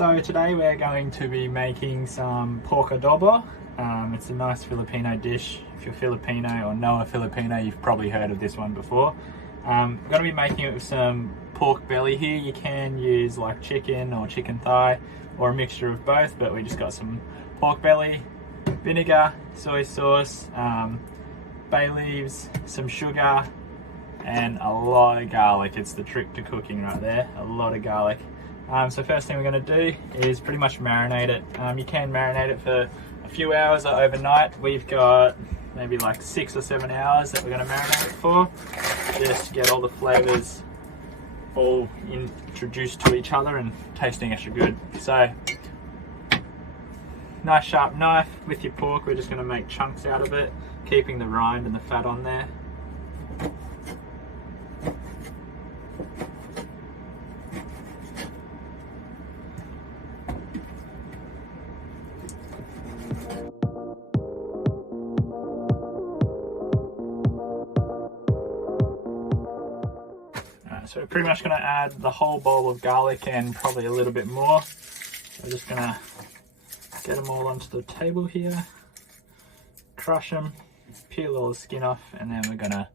So today we're going to be making some pork adobo. It's a nice Filipino dish. If you're Filipino or know a Filipino, you've probably heard of this one before. I'm going to be making it with some pork belly here. You can use like chicken or chicken thigh or a mixture of both, but we just got some pork belly, vinegar, soy sauce, bay leaves, some sugar, and a lot of garlic. It's the trick to cooking right there, a lot of garlic. So first thing we're going to do is pretty much marinate it. You can marinate it for a few hours or overnight. We've got maybe like 6 or 7 hours that we're going to marinate it for, just to get all the flavors all introduced to each other and tasting extra good. So nice sharp knife with your pork. We're just going to make chunks out of it, keeping the rind and the fat on there. So we're pretty much going to add the whole bowl of garlic and probably a little bit more. So we're just going to get them all onto the table here, crush them, peel all the skin off, and then we're going to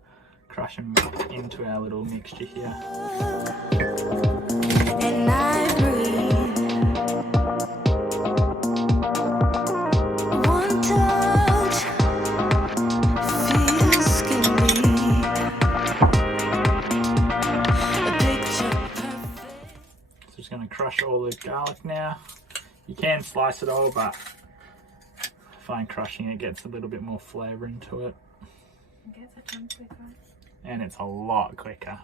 crush them into our little mixture here. And I breathe. One touch feels skinny. A picture perfect. So just going to crush all the garlic now. You can slice it all, but I find crushing it gets a little bit more flavour into it. It gets a ton quicker. And it's a lot quicker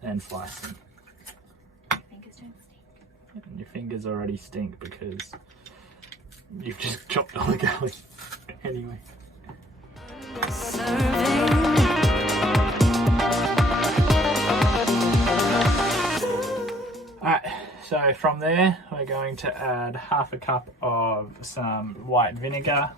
than slicing. My fingers don't stink. And your fingers already stink because you've just chopped all the garlic anyway. Alright, so from there we're going to add half a cup of some white vinegar.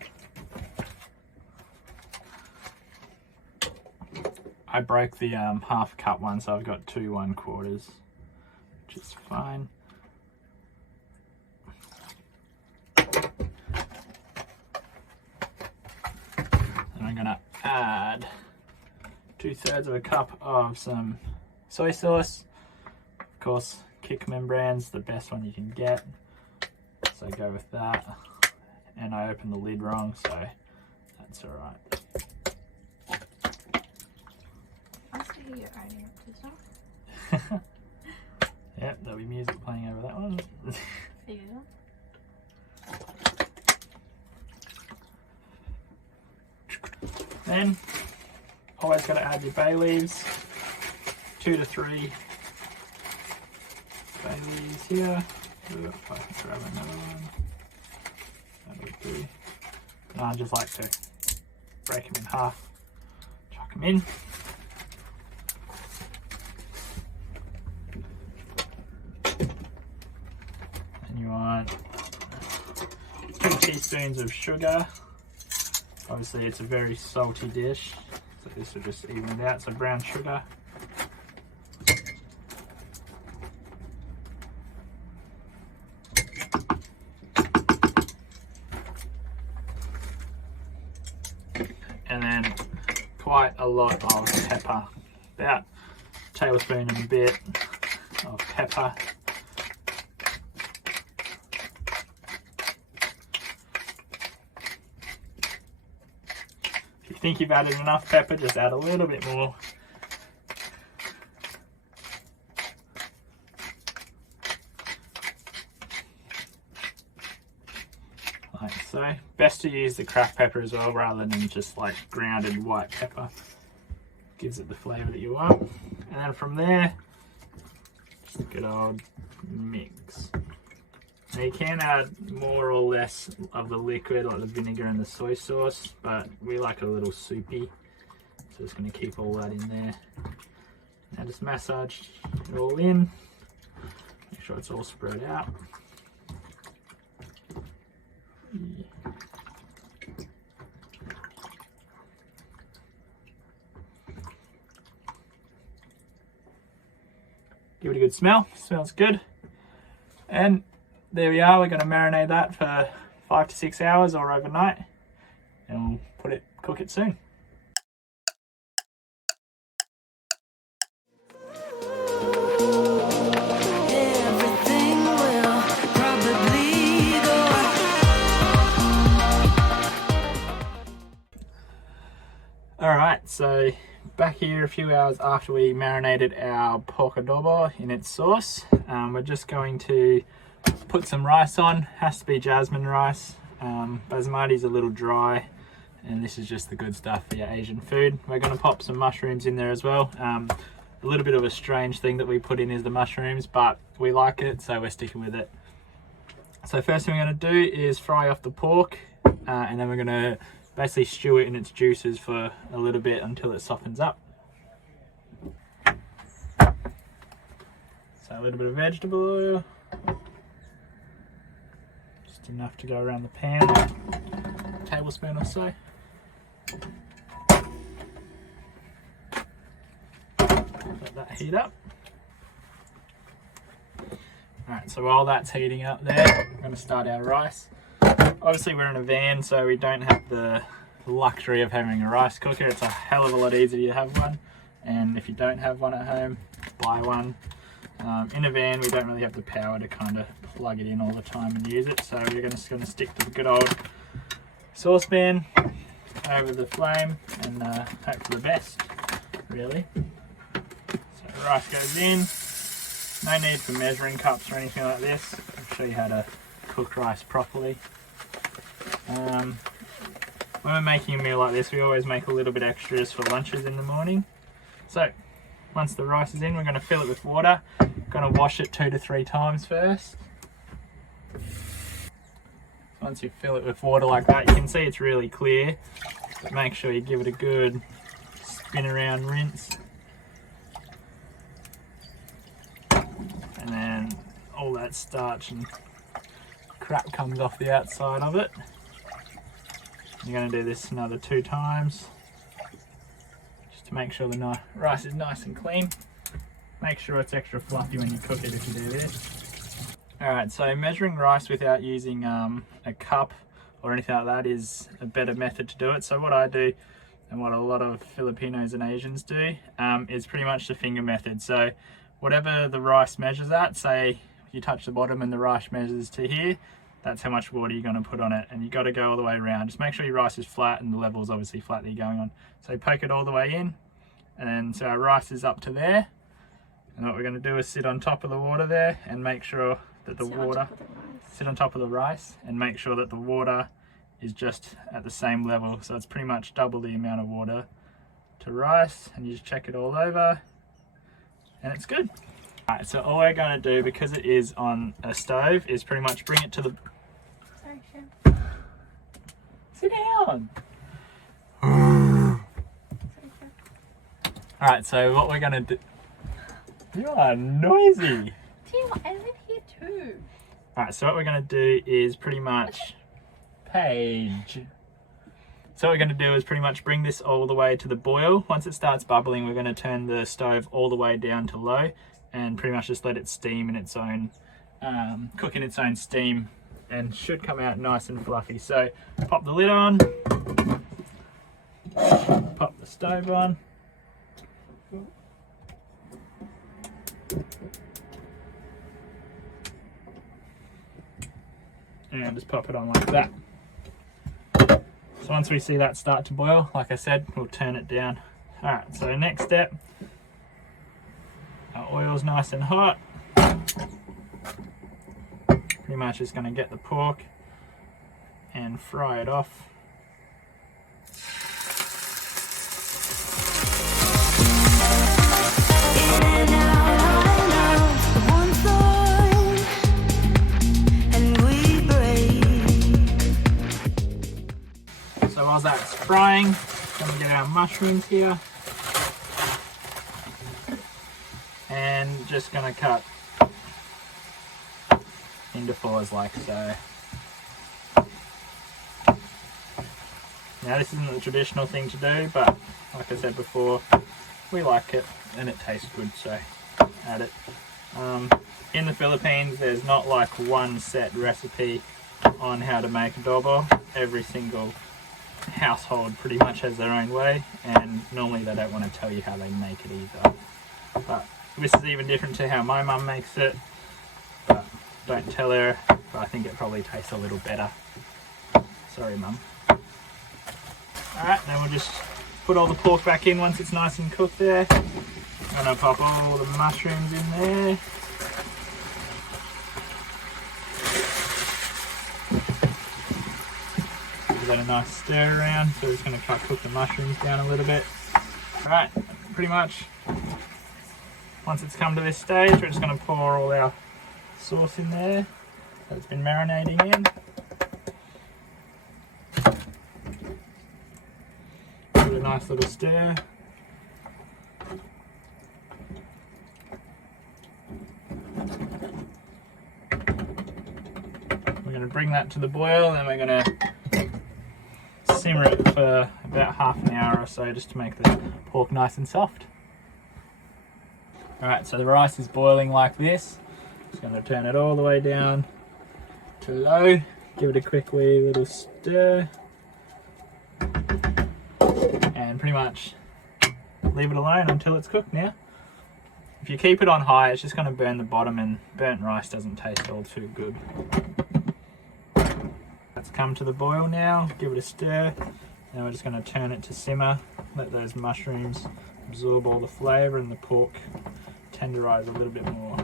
I broke the half cup one, so I've got 2 1/4, which is fine. And I'm gonna add 2/3 of a cup of some soy sauce. Of course, Kikkoman brand's the best one you can get, so go with that. And I opened the lid wrong, so that's alright. You're adding up to stuff. Yep, there'll be music playing over that one. Yeah. Then, always got to add your bay leaves. 2 to 3 bay leaves here. Ooh, if I can grab another one. That would do. And I just like to break them in half, chuck them in. You want 2 teaspoons of sugar. Obviously it's a very salty dish, so this will just even it out. So brown sugar. And then quite a lot of pepper, about a tablespoon and a bit of pepper. If you think you've added enough pepper, just add a little bit more. Like so. Best to use the cracked pepper as well, rather than just like grounded white pepper. Gives it the flavour that you want. And then from there, just a good old mix. Now you can add more or less of the liquid, like the vinegar and the soy sauce, but we like a little soupy, so just going to keep all that in there. Now just massage it all in, make sure it's all spread out. Give it a good smell. Smells good. And there we are. We're going to marinate that for 5 to 6 hours or overnight, and we'll cook it soon. Alright, so back here a few hours after we marinated our pork adobo in its sauce. We're just going to put some rice on. Has to be jasmine rice. Basmati's a little dry, and this is just the good stuff for your Asian food. We're going to pop some mushrooms in there as well. A little bit of a strange thing that we put in is the mushrooms, but we like it, so we're sticking with it. So first thing we're going to do is fry off the pork, and then we're going to basically stew it in its juices for a little bit until it softens up. So a little bit of vegetable oil, just enough to go around the pan, a tablespoon or so. Let that heat up. Alright, so while that's heating up there, we're going to start our rice. Obviously we're in a van, so we don't have the luxury of having a rice cooker. It's a hell of a lot easier to have one, and if you don't have one at home, buy one. In a van we don't really have the power to kind of plug it in all the time and use it, so we're just going to stick to the good old saucepan over the flame and hope for the best, really. So rice goes in. No need for measuring cups or anything like this. I'll show you how to cook rice properly. When we're making a meal like this, we always make a little bit extras for lunches in the morning. So once the rice is in, we're going to fill it with water. Going to wash it 2 to 3 times first. Once you fill it with water like that, you can see it's really clear, but make sure you give it a good spin around rinse. And then all that starch and crap comes off the outside of it. You're going to do this another 2 times just to make sure the rice is nice and clean. Make sure it's extra fluffy when you cook it if you do this. Alright, so measuring rice without using a cup or anything like that is a better method to do it. So what I do, and what a lot of Filipinos and Asians do, is pretty much the finger method. So whatever the rice measures at, say you touch the bottom and the rice measures to here, that's how much water you're going to put on it, and you got to go all the way around. Just make sure your rice is flat and the level is obviously flat that you're going on. So poke it all the way in, and so our rice is up to there. And what we're going to do is sit on top of the water there and make sure that sit on top of the rice and make sure that the water is just at the same level. So it's pretty much double the amount of water to rice, and you just check it all over and it's good. Alright, so all we're going to do, because it is on a stove, is pretty much bring it to the... Sorry, Shem. Sit down! Alright, so what we're going to do... You are noisy! Tim, I live here too. Alright, so what we're going to do is pretty much... Paige! So what we're going to do is pretty much bring this all the way to the boil. Once it starts bubbling, we're going to turn the stove all the way down to low and pretty much just let it steam in its own, cook in its own steam, and should come out nice and fluffy. So pop the lid on, pop the stove on, and just pop it on like that. So once we see that start to boil, like I said, we'll turn it down. Alright, so next step, our oil's nice and hot. Pretty much just going to get the pork and fry it off. So while that's frying, going to get our mushrooms here. And just going to cut into 4s like so. Now this isn't the traditional thing to do, but like I said before, we like it and it tastes good, so add it. In the Philippines, there's not like one set recipe on how to make adobo. Every single household pretty much has their own way, and normally they don't want to tell you how they make it either. But this is even different to how my mum makes it, but don't tell her, but I think it probably tastes a little better. Sorry, mum. Alright, then we'll just put all the pork back in once it's nice and cooked there. I'm going to pop all the mushrooms in there. Give that a nice stir around. So we're just going to cook the mushrooms down a little bit. Alright, pretty much once it's come to this stage, we're just going to pour all our sauce in there that's been marinating in. Give it a nice little stir. We're going to bring that to the boil, and we're going to simmer it for about half an hour or so just to make the pork nice and soft. Alright, so the rice is boiling like this. Just going to turn it all the way down to low. Give it a quick wee little stir. And pretty much leave it alone until it's cooked now. If you keep it on high, it's just going to burn the bottom, and burnt rice doesn't taste all too good. That's come to the boil now. Give it a stir. Now we're just going to turn it to simmer. Let those mushrooms absorb all the flavour and the pork tenderize a little bit more.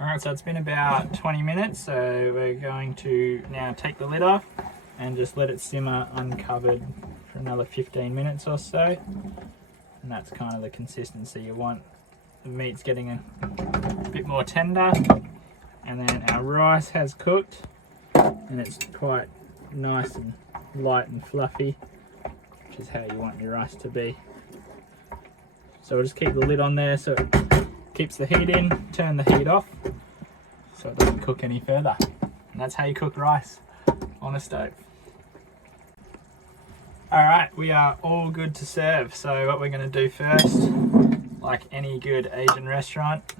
Alright, so it's been about 20 minutes, so we're going to now take the lid off and just let it simmer uncovered for another 15 minutes or so. And that's kind of the consistency you want. The meat's getting a bit more tender, and then our rice has cooked and it's quite nice and light and fluffy, which is how you want your rice to be. So we'll just keep the lid on there so it keeps the heat in, turn the heat off so it doesn't cook any further. And that's how you cook rice on a stove. Alright, we are all good to serve. So what we're going to do first, like any good Asian restaurant,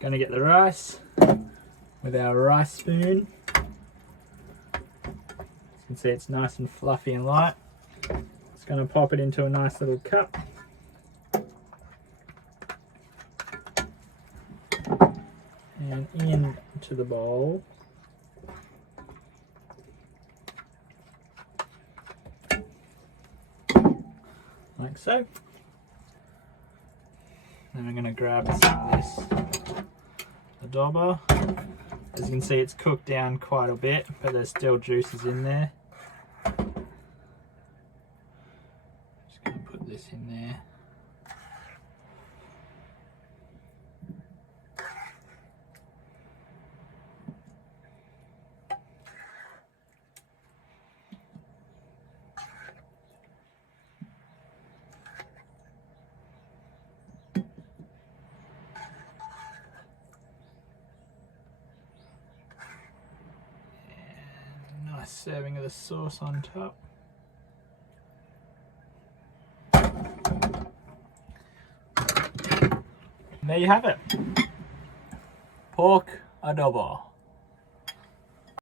going to get the rice with our rice spoon. As you can see, it's nice and fluffy and light. Just going to pop it into a nice little cup. And into the bowl. Like so. Then we're going to grab some of this adobo. As you can see, it's cooked down quite a bit, but there's still juices in there. Just going to put this in there. Serving of the sauce on top. And there you have it. Pork adobo.